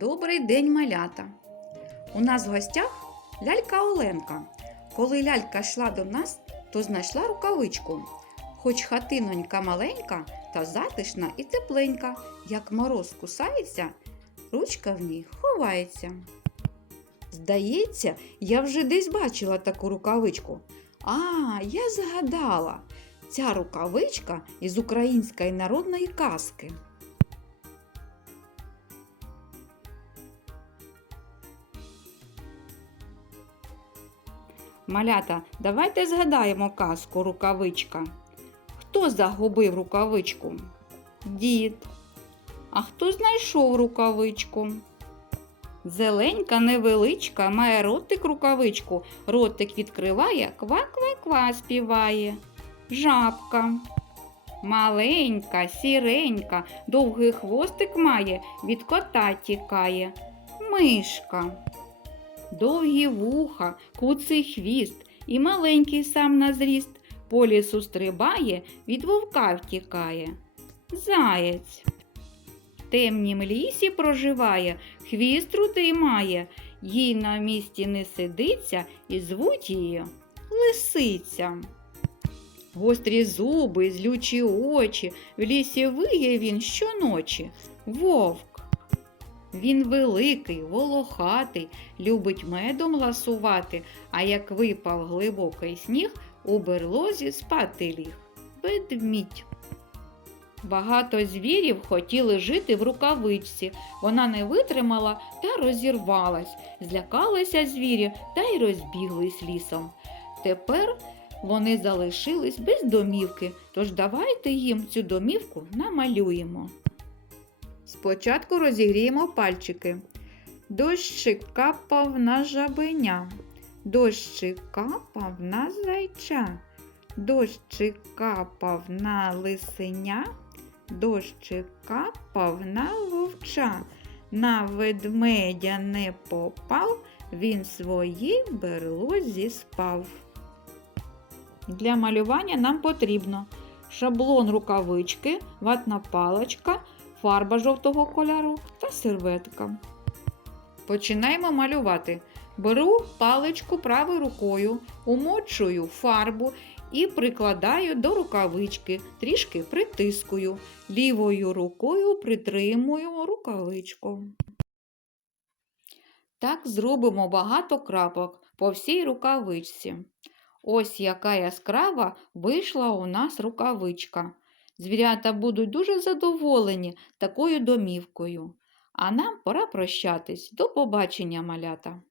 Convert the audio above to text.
Добрий день, малята! У нас в гостях лялька Оленка. Коли лялька йшла до нас, то знайшла рукавичку. Хоч хатинонька маленька, та затишна і тепленька, як мороз кусається, ручка в ній ховається. Здається, я вже десь бачила таку рукавичку. А, я згадала. Ця рукавичка із української народної казки. Малята, давайте згадаємо казку рукавичка. Хто загубив рукавичку? Дід. А хто знайшов рукавичку? Зеленька невеличка має ротик рукавичку. Ротик відкриває, ква-ква-ква співає. Жабка. Маленька, сіренька, довгий хвостик має, від кота тікає. Мишка. Довгі вуха, куций хвіст і маленький сам на зріст. По лісу стрибає, від вовка втікає. Заєць. В темнім лісі проживає, хвіст рудий має, їй на місці не сидиться і звуть її лисиця. Гострі зуби, злючі очі, в лісі виє він щоночі. Вовк. Він великий, волохатий, любить медом ласувати, а як випав глибокий сніг, у берлозі спати ліг. Ведмідь. Багато звірів хотіли жити в рукавичці. Вона не витримала та розірвалась. Злякалися звірі та й розбіглись лісом. Тепер вони залишились без домівки, тож давайте їм цю домівку намалюємо. Спочатку розігріємо пальчики. Дощик капав на жабеня, дощик капав на зайча, дощик капав на лисеня, дощик капав на вовча, на ведмедя не попав, він в своїй берлозі спав. Для малювання нам потрібно шаблон рукавички, ватна паличка, фарба жовтого кольору та серветка. Починаємо малювати. Беру паличку правою рукою, умочую фарбу і прикладаю до рукавички, трішки притискую. Лівою рукою притримую рукавичку. Так зробимо багато крапок по всій рукавичці. Ось яка яскрава вийшла у нас рукавичка. Звірята будуть дуже задоволені такою домівкою. А нам пора прощатись. До побачення, малята!